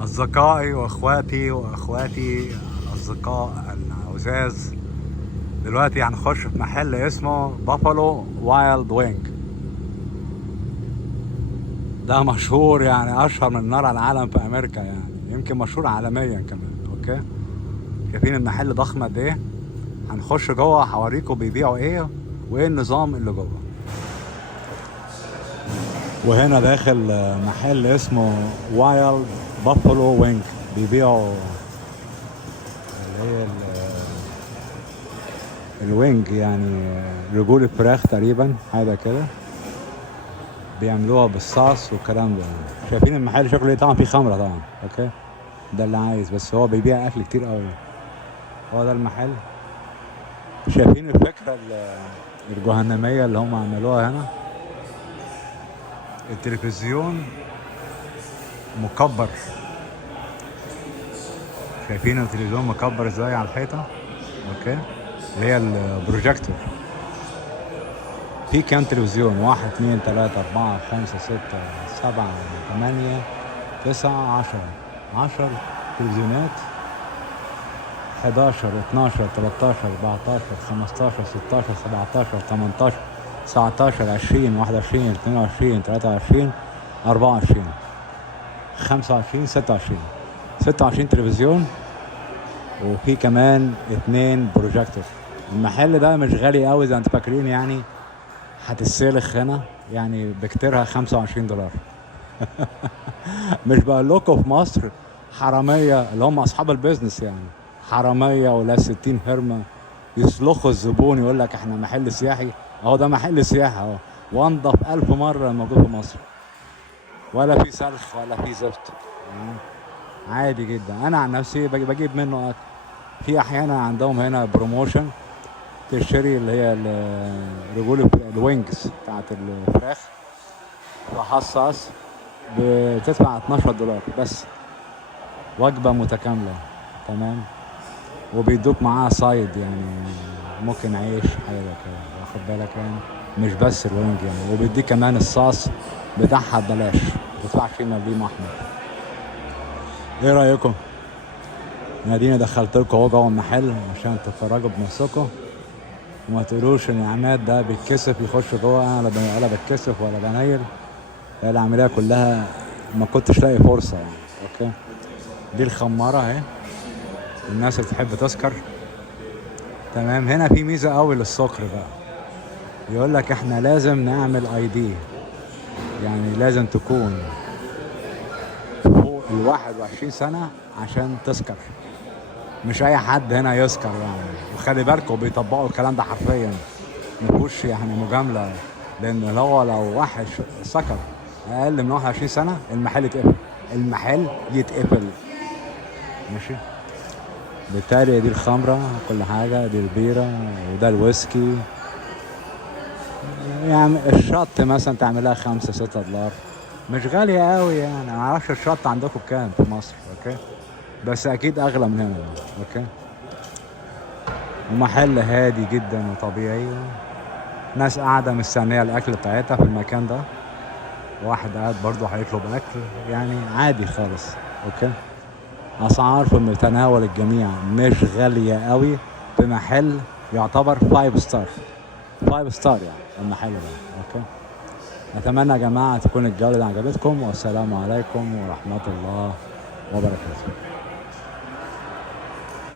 أصدقائي وأخواتي وأخواتي أصدقاء العزاز، دلوقتي هنخش في محل اسمه بافالو وايلد وينج. ده مشهور، يعني أشهر من نار على العالم في أمريكا، يعني يمكن مشهور عالميا كمان. أوكي، شايفين المحل ضخم قد إيه؟ هنخش جوه هوريكم بيبيعوا إيه وإيه النظام اللي جوه. وهنا داخل محل اسمه وايلد بافالو وينج، بيبيعوا اللي هي الوينج، يعني رجول الفراخ تقريبا، حاجه كده بيعملوها بالصوص والكلام ده. شايفين المحل شكله ايه؟ طبعا فيه خمره طبعا. اوكي، ده اللي عايز، بس هو بيبيع اكل كتير قوي. هو ده المحل. شايفين الفكره الجهنميه اللي هم عملوها هنا؟ التلفزيون مكبر، شايفين التلفزيون مكبر ازاي على الحيطه؟ اوكي، اللي هي البروجيكتور. في كام تلفزيون؟ 1 2 3 4 5 6 7 8 9 10 تلفزيونات. 11 12 13 14 15 16 17 18 19 20 21 22 23 24 25 26 تلفزيون، وفي كمان 2 بروجيكتور. المحل ده مش غالي قوي زي ما انتوا فاكرين، يعني هتتسلخ هنا يعني بكتيرها $25. مش بقول لكم في مصر حرامية اللي هم اصحاب البيزنس، يعني حرامية ولا 60 هرمة يسلخوا الزبون، يقول لك احنا محل سياحي. اهو ده محل سياحي اهو، وانضف 1000 مرة موجود في مصر، ولا في سلخ ولا في زفت. عادي جدا. انا عن نفسي بجيب منه اكل. في احيانا عندهم هنا بروموشن، تشتري اللي هي رجول الوينجز بتاعت الفراخ تحصص، بتدفع $12 بس، وجبة متكاملة. تمام، وبيدوك معاها سايد، يعني ممكن عيش حاجة كده، واخد بالك يعني، مش بس الوينج يعني. وبيديك كمان الصاص بتاعها ببلاش، متدفعش فيه مليم احمر. ايه رأيكم؟ اديني دخلت لكم اهو جوه المحل عشان تتفرجوا بنفسكم، وما تقولوش ان عماد ده بيتكسف يخش جوه. انا ولا بتكسف ولا بنيل، هي العمليه كلها ما كنتش لاقي فرصه يعني. اوكي، دي الخماره اهي، الناس اللي تحب تسكر. تمام، هنا في ميزه قوي للسكر بقى، يقول لك احنا لازم نعمل ID، يعني لازم تكون فوق 21 سنه عشان تسكر. مش اي حد هنا يسكر يعني، وخلي بالكم بيطبقوا الكلام ده حرفيا، مفيهوش يعني مجامله. لان هو لو واحد سكر اقل من 21 سنه المحل يتقفل، المحل يتقفل. ماشي، بالتالي دي الخمره، كل حاجه، دي البيره، وده الويسكي. يعني الشط مثلا تعملها $5-6، مش غاليه قوي يعني. معرفش الشط عندكم بكام في مصر. اوكي، بس اكيد اغلى من هنا. اوكي، ومحل هادي جدا وطبيعي، ناس قاعدة مستنية الأكل بتاعتها في المكان ده، واحد قاعد برضو هيطلب أكل، يعني عادي خالص. أوكي، أسعار في متناول الجميع، مش غالية قوي، في محل يعتبر 5 ستار يعني المحل ده. أوكي، أتمنى يا جماعة تكون الجولة دي عجبتكم، والسلام عليكم ورحمة الله وبركاته.